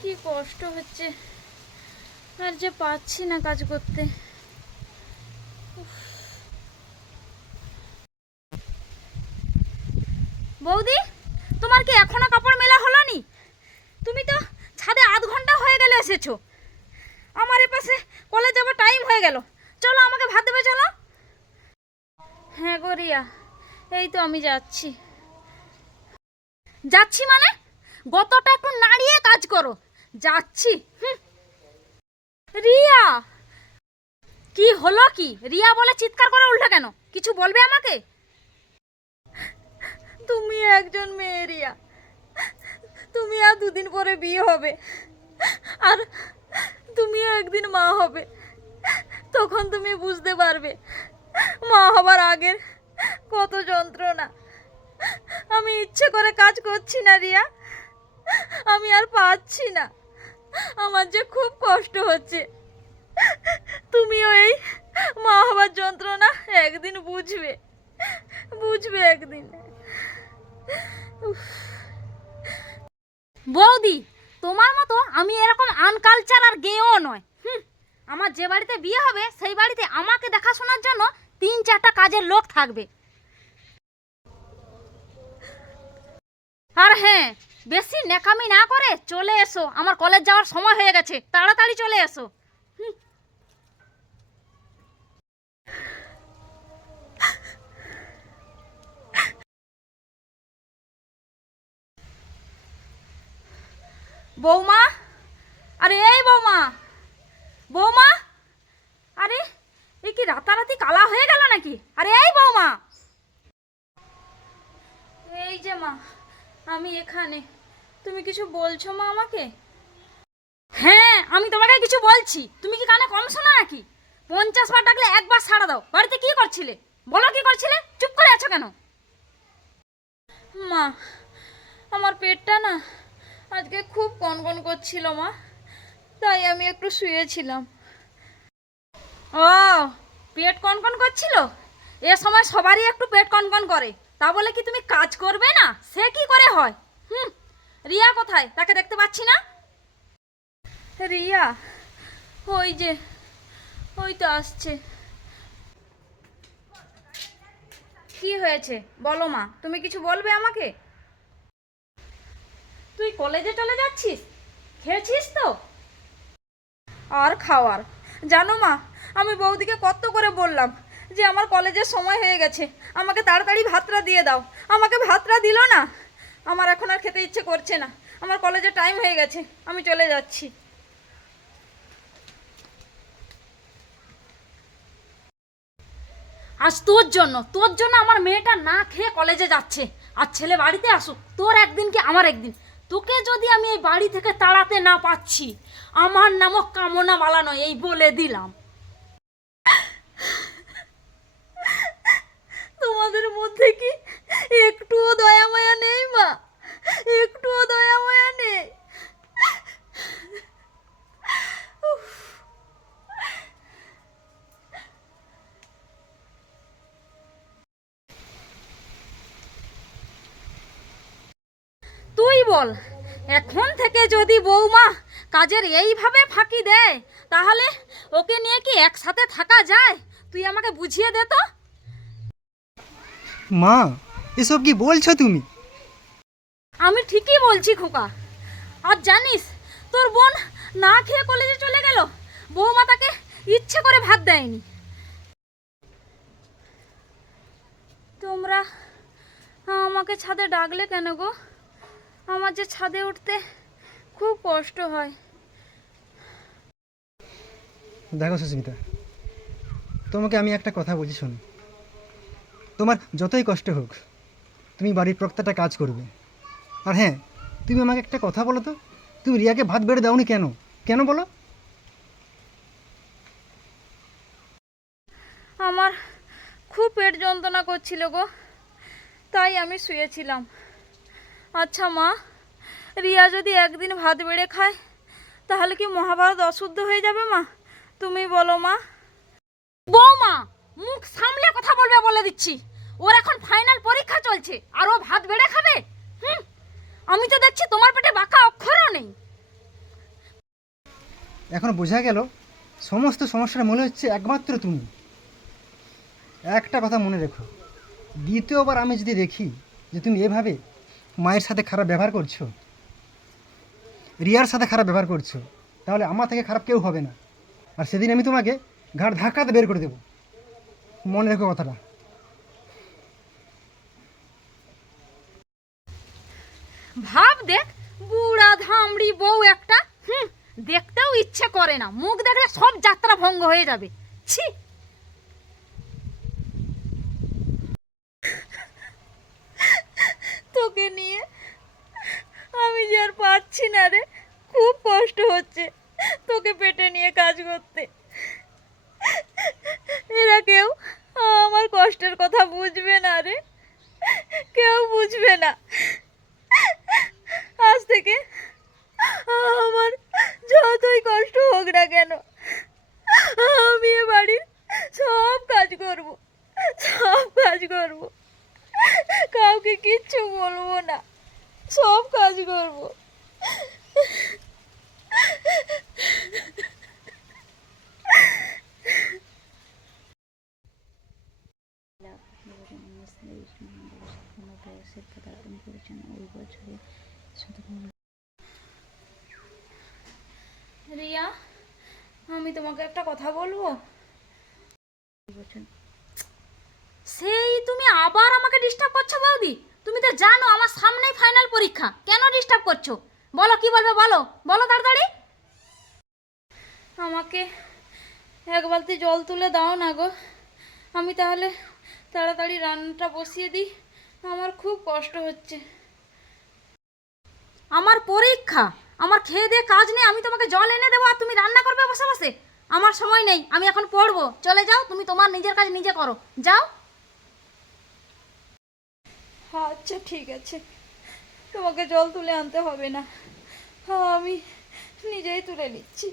কি কষ্ট হচ্ছে। আর যে পাচ্ছি না কাজ করতে। বৌদি, তোমার কি এখনও কাপড় মেলা হলো নি তুমি তো ছাদে আধ ঘণ্টা হয়ে গেলে এসেছ। আমার এপাশে কলেজ যাবার টাইম হয়ে গেল। চলো আমাকে ভাত দেবে, চলো। হ্যাঁ গো রিয়া, এই তো আমি যাচ্ছি। যাচ্ছি মানে? গতটা একটু নাড়িয়ে কাজ করো। যাচ্ছি। রিয়া! কি হলো কি? রিয়া বলে চিৎকার করে উল্টা কেন? কিছু বলবে আমাকে? তুমি একজন মেয়ে, রিয়া। তুমি আর দুদিন পরে বিয়ে হবে। আর তুমিও একদিন মা হবে। তখন তুমি বুঝতে পারবে, মা হবার আগের কত যন্ত্রণা। আমি ইচ্ছে করে কাজ করছি না, রিয়া। আমি আর পাচ্ছি না। আমার যে খুব কষ্ট হচ্ছে। তুমিও এই মা হবার যন্ত্রণা একদিন বুঝবে। বুঝবে একদিন। বৌদি, তোমার মতো আমি এরকম আনকালচার আর গেও নয়। আমার যে বাড়িতে বিয়ে হবে, সেই বাড়িতে আমাকে দেখাশোনার জন্য তিন চারটা কাজের লোক থাকবে। আর হ্যাঁ বেশি নেকামি না করে চলে এসো। আমার কলেজ যাওয়ার সময় হয়ে গেছে। তাড়াতাড়ি চলে এসো। বৌমা? আরে এই বৌমা। বৌমা? আরে, এ কি রাতারাতি কালা হয়ে গেল নাকি? আরে এই বৌমা। এই যে মা, আমি এখানে। তুমি কিছু বলছো মা আমাকে? হ্যাঁ আমি তোমাকে কিছু বলছি। তুমি কি কানে কম শোনো নাকি? পঞ্চাশ বার ডাকলে একবার সাড়া দাও। বাড়িতে কি করছিলে? বলো কি করছিলে? চুপ করে আছো কেন? মা, আমার পেটটা না আজকে খুব কনকন করছিল মা, তাই আমি একটু শুয়েছিলাম। ও, পেট কনকন করছিল? এ সময় সবারই একটু পেট কনকন করে। তা বলে কি তুমি কাজ করবে না? সে কি করে হয়? রিয়া কোথায়? তাকে দেখতে পাচ্ছি না? রিয়া ওই যে ওই তো আসছে। কি হয়েছে? বলো মা তুমি কিছু বলবে আমাকে? তুই কলেজে চলে যাচ্ছিস? খেয়েছিস তো? আর খাওয়ার। জানো মা আমি বৌদিকে কত করে বললাম যে আমার কলেজের সময় হয়ে গেছে। আমাকে তাড়াতাড়ি ভাতটা দিয়ে দাও। আমাকে ভাতটা দিল না। আমার এখন আর খেতে ইচ্ছে করছে না। আমার কলেজে টাইম হয়ে গেছে, আমি চলে যাচ্ছি। আজ তোর জন্য তোর জন্য আমার মেয়েটা না খেয়ে কলেজে যাচ্ছে। আর ছেলে বাড়িতে আসুক, তোর একদিন কি আমার একদিন। তোকে যদি আমি এই বাড়ি থেকে তাড়াতে না পাচ্ছি আমার নামক কামনা বালা নয়, এই বলে দিলাম। তোমাদের মধ্যে কি একটুও দয়া মায়া নেই, মা? একটুও দয়া মায়া নেই। তুই বল, এখন থেকে যদি বৌমা কাজের এইভাবে ফাঁকি দেয়, তাহলে ওকে নিয়ে কি একসাথে থাকা যায়? তুই আমাকে বুঝিয়ে দে তো। মা এসব কি বলছো তুমি? আমি ঠিকই বলছি খোকা। আর জানিস তোর বোন না খেয়ে কলেজে চলে গেল। বৌমা তাকে ইচ্ছে করে ভাত দেয়নি। তোমরা আমাকে ছাদে ডাকলে কেন গো? আমার যে ছাদে উঠতে খুব কষ্ট হয়। দেখো সুস্মিতা তোমাকে আমি একটা কথা বলছি শোনো। তোমার যতই কষ্ট হোক তুমি বাড়ির প্রত্যেকটা কাজ করবে। আর হ্যাঁ তুমি আমাকে একটা কথা বলো তো তুমি রিয়াকে ভাত বেড়ে দাওনি কেন? কেন বলো? আমার খুব পেট যন্ত্রণা করছিল গো তাই আমি শুয়েছিলাম। আচ্ছা মা রিয়া যদি একদিন ভাত বেড়ে খায় তাহলে কি মহাভারত অশুদ্ধ হয়ে যাবে মা? তুমি বলো মা। বৌমা! মুখ সামলে কথা বলবে বলে দিচ্ছি। ওর এখন ফাইনাল পরীক্ষা চলছে। আর ও ভাত বেড়ে খাবে? হুম? আমি তো দেখছি তোমার পেটে বাঁকা অক্ষরও নেই। এখন বোঝা গেল, সমস্ত সমস্যার মূলে হচ্ছে একমাত্র তুমি। একটা কথা মনে রেখো, দ্বিতীয়বার আমি যদি দেখি যে তুমি এভাবে মায়ের সাথে খারাপ ব্যবহার করছ, রিয়ার সাথে খারাপ ব্যবহার করছ, তাহলে আমার থেকে খারাপ কেউ হবে না। আর সেদিন আমি তোমাকে ঘাড় ধাক্কাতে বের করে দেবো। মনে রেখো কথাটা। ভাব দেখ, বুড়া ধামড়ি বউ একটা, হুম, দেখতেও ইচ্ছে করে না। মুখ দেখলে সব যাত্রা ভঙ্গ হয়ে যাবে। ছি। তোকে নিয়ে আমি যে আর পারছি না রে, খুব কষ্ট হচ্ছে। তোকে পেটে নিয়ে কাজ করতে এরা কেউ আমার কষ্টের কথা বুঝবে না রে কেউ বুঝবে না আজ থেকে আমার যতই কষ্ট হোক না কেন, আমি এ বাড়ির সব কাজ করব, সব কাজ করব। কাউকে কিচ্ছু বলব না, সব কাজ করব। রিয়া, আমি তোমাকে একটা কথা বলব? সেই তুমি আবার আমাকে ডিস্টার্ব করছ বৌদি? তুমি তো জানো আমার সামনেই ফাইনাল পরীক্ষা। কেন ডিস্টার্ব করছ? বলো কি বলবে বলো? বলো তাড়াতাড়ি। আমাকে এক বালতি জল তুলে দাও না গো। আমি তাহলে তাড়াতাড়ি রান্নাটা বসিয়ে দিই। আমার খুব কষ্ট হচ্ছে। আমার পরীক্ষা? আমার খেয়ে দিয়ে কাজ নেই, আমি তোমাকে জল এনে দেবো আর তুমি রান্না করবে বসে বসে আমার সময় নেই, আমি এখন পড়ব। চলে যাও, তুমি তোমার নিজের কাজ নিজে করো। যাও। আচ্ছা ঠিক আছে। তোমাকে জল তুলে আনতে হবে না। আমি নিজেই তুলে নিচ্ছি।